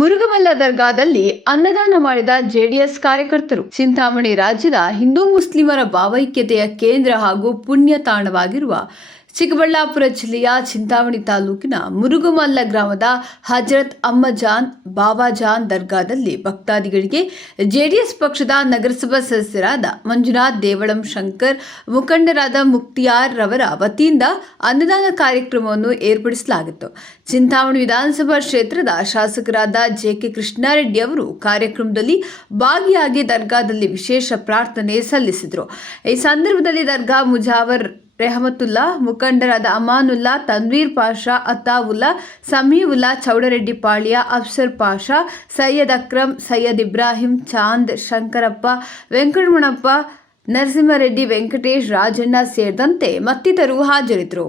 ಮುರುಗಮಲ್ಲ ದರ್ಗಾದಲ್ಲಿ ಅನ್ನದಾನ ಮಾಡಿದ ಜೆಡಿಎಸ್ ಕಾರ್ಯಕರ್ತರು. ಚಿಂತಾಮಣಿ ರಾಜ್ಯದ ಹಿಂದೂ ಮುಸ್ಲಿಮರ ಭಾವೈಕ್ಯತೆಯ ಕೇಂದ್ರ ಹಾಗೂ ಪುಣ್ಯ ತಾಣವಾಗಿರುವ ಚಿಕ್ಕಬಳ್ಳಾಪುರ ಜಿಲ್ಲೆಯ ಚಿಂತಾಮಣಿ ತಾಲೂಕಿನ ಮುರುಗುಮಲ್ಲ ಗ್ರಾಮದ ಹಜರತ್ ಅಮ್ಮಜಾನ್, ಬಾಬಾಜಾನ್ ದರ್ಗಾದಲ್ಲಿ ಭಕ್ತಾದಿಗಳಿಗೆ ಜೆಡಿಎಸ್ ಪಕ್ಷದ ನಗರಸಭಾ ಸದಸ್ಯರಾದ ಮಂಜುನಾಥ್ ದೇವಳಂ ಶಂಕರ್, ಮುಖಂಡರಾದ ಮುಕ್ತಿಯಾರ್ ರವರ ವತಿಯಿಂದ ಅನ್ನದಾನ ಕಾರ್ಯಕ್ರಮವನ್ನು ಏರ್ಪಡಿಸಲಾಗಿತ್ತು. ಚಿಂತಾಮಣಿ ವಿಧಾನಸಭಾ ಕ್ಷೇತ್ರದ ಶಾಸಕರಾದ ಜೆ ಕೆ ಕೃಷ್ಣಾರೆಡ್ಡಿ ಅವರು ಕಾರ್ಯಕ್ರಮದಲ್ಲಿ ಭಾಗಿಯಾಗಿ ದರ್ಗಾದಲ್ಲಿ ವಿಶೇಷ ಪ್ರಾರ್ಥನೆ ಸಲ್ಲಿಸಿದರು. ಈ ಸಂದರ್ಭದಲ್ಲಿ ದರ್ಗಾ ಮುಜಾವರ್ ರೆಹಮತುಲ್ಲಾ, ಮುಖಂಡರಾದ ಅಮಾನುಲ್ಲಾ, ತನ್ವೀರ್ ಪಾಷಾ ಅತಾವುಲ್ಲಾ ಸಮೀವುಲ್ಲಾ, ಚೌಡರೆಡ್ಡಿ ಪಾಳ್ಯ, ಅಫ್ಸರ್ ಪಾಷಾ, ಸೈಯದ್ ಅಕ್ರಮ್, ಸೈಯದ್ ಇಬ್ರಾಹಿಂ, ಚಾಂದ್, ಶಂಕರಪ್ಪ, ವೆಂಕಟರಮಣಪ್ಪ, ನರಸಿಂಹರೆಡ್ಡಿ, ವೆಂಕಟೇಶ್, ರಾಜಣ್ಣ ಸೇರಿದಂತೆ ಮತ್ತಿತರರು ಹಾಜರಿದ್ದರು.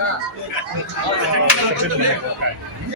好好好好好